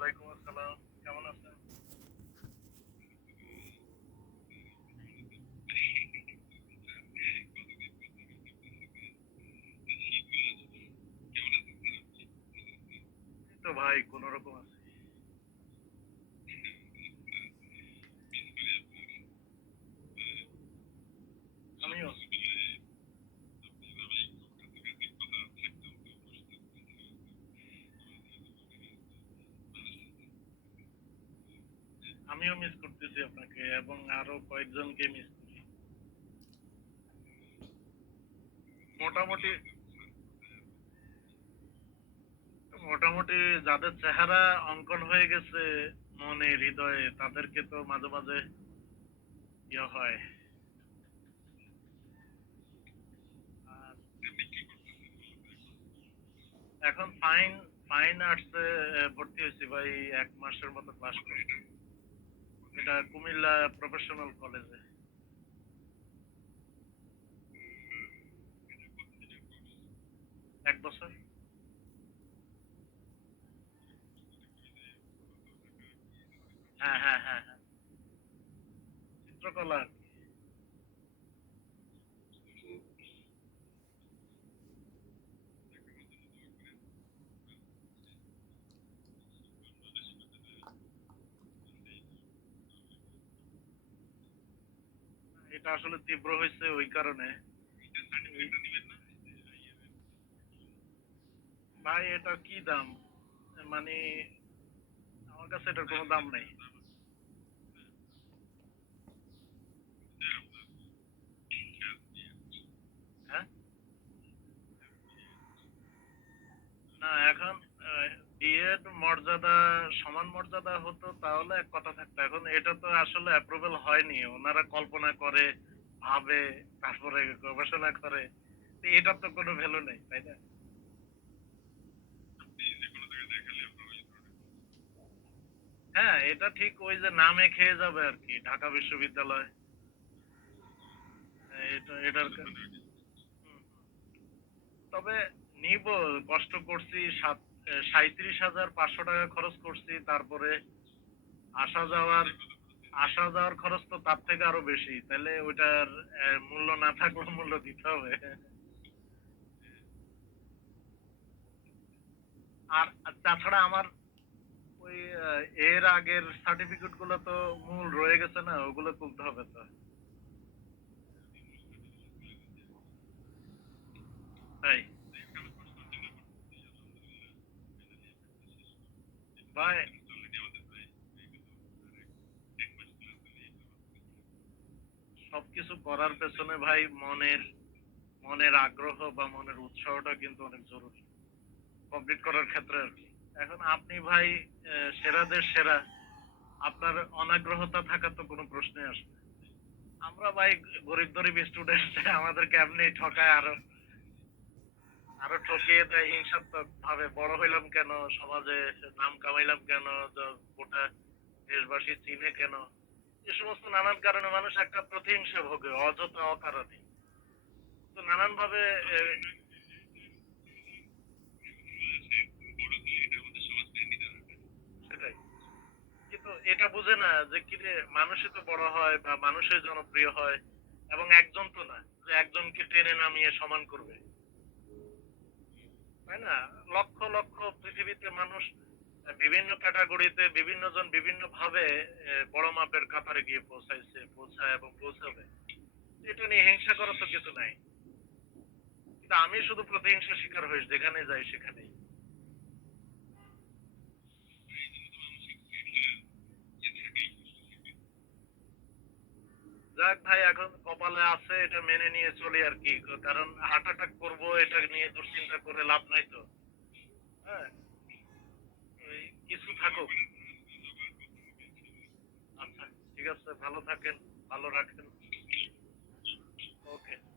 আসসালাম কেমন আছেন? তো ভাই কোন রকম আছে আমিও আমিও মিস করতেছি আপনাকে এবং আরও কয়েকজনকে মিস করি মোটামুটি মোটামুটি যাদের চেহারা অঙ্কন হয়ে গেছে মনে, হৃদয়ে, তাদেরকে তো মাঝে মাঝে ইয়ে হয়। এখন ফাইন ফাইন আর্টসে ভর্তি হয়েছি ভাই, এক মাসের মতো ক্লাস করি এটা কুমিল্লা প্রফেশনাল কলেজে এক বছর। হ্যাঁ হ্যাঁ হ্যাঁ হ্যাঁ। চিত্রকলা আর কি। এটা আসলে তীব্র হয়েছে ওই কারণে। ভাই, এটা কি দাম? মানে আমার কাছে এটার কোনো দাম নেই হ্যাঁ না এখন বিয়ের মর্যাদা সমান মর্যাদা হতো তাহলে এক কথা থাকতো। এখন এটা তো আসলে অ্যাপ্রুভাল হয়নি। ওনারা কল্পনা করে ভাবে তারপরে গবেষণা করে। এটার তো কোনো ভ্যালু নেই তাই না? হ্যাঁ এটা ঠিক ওই যে নামে খেয়ে যাবে আর কি ঢাকা বিশ্ববিদ্যালয়। এটা এটার তবে নিব কষ্ট করছি সাত সাঁত্রিশ হাজার পাঁচশো টাকা খরচ করছি, তারপরে আসা যাওয়ার আসা যাওয়ার খরচ তো তার থেকে আরও বেশি, তাহলে ওইটার মূল্য না থাকলেও মূল্য দিতে হবে। আর তাছাড়া আমার ওই এর আগের সার্টিফিকেটগুলো তো মূল রয়ে গেছে না, ওগুলো তুলতে হবে তো। তাই? ভাই সবকিছু করার পেছনে ভাই মনের মনের আগ্রহ বা মনের উৎসাহটা কিন্তু অনেক জরুরি। কমপ্লিট করার ক্ষেত্রে আর এখন আপনি ভাই সেরাদের সেরা। আপনার অনাগ্রহতা থাকার তো কোনো প্রশ্নই আসবে। আমরা ভাই গরিব গরিব স্টুডেন্ট আমাদেরকে এমনি ঠকায় আরও? আরও ঠকিয়ে দেয় হিংসাত্মক ভাবে বড় হইলাম কেন? সমাজে নাম কামাইলাম কেন? গোটা দেশবাসী চিনে কেন? এ সমস্ত নানান কারণে মানুষ একটা প্রতিহিংসা ভোগে, অযথা অকারণে। তো নানান ভাবে সেটাই। কিন্তু এটা বুঝে না যে কি মানুষই তো বড় হয় বা মানুষই জনপ্রিয় হয় এবং একজন তো না, যে একজনকে টেনে নামিয়ে সমান করবে। তাই না? লক্ষ লক্ষ পৃথিবীতে মানুষ বিভিন্ন ক্যাটাগরিতে বিভিন্ন জন বিভিন্ন ভাবে বড় মাপের কাতারে গিয়ে পৌঁছাইছে, পৌঁছায় এবং পৌঁছাবে। এটা নিয়ে হিংসা করার তো কিছু নাই। কিন্তু আমি শুধু প্রতিহিংসা শিকার হই, যেখানে যাই সেখানেই। যাক ভাই, এখন মনে আছে, এটা মেনে নিয়ে চলি আর কি। কারণ হার্ট অ্যাটাক করব, এটা নিয়ে দুশ্চিন্তা করে লাভ নাই তো। হ্যাঁ? কিছু থাকুক। আচ্ছা ঠিক আছে, ভালো থাকেন, ভালো রাখেন। ওকে।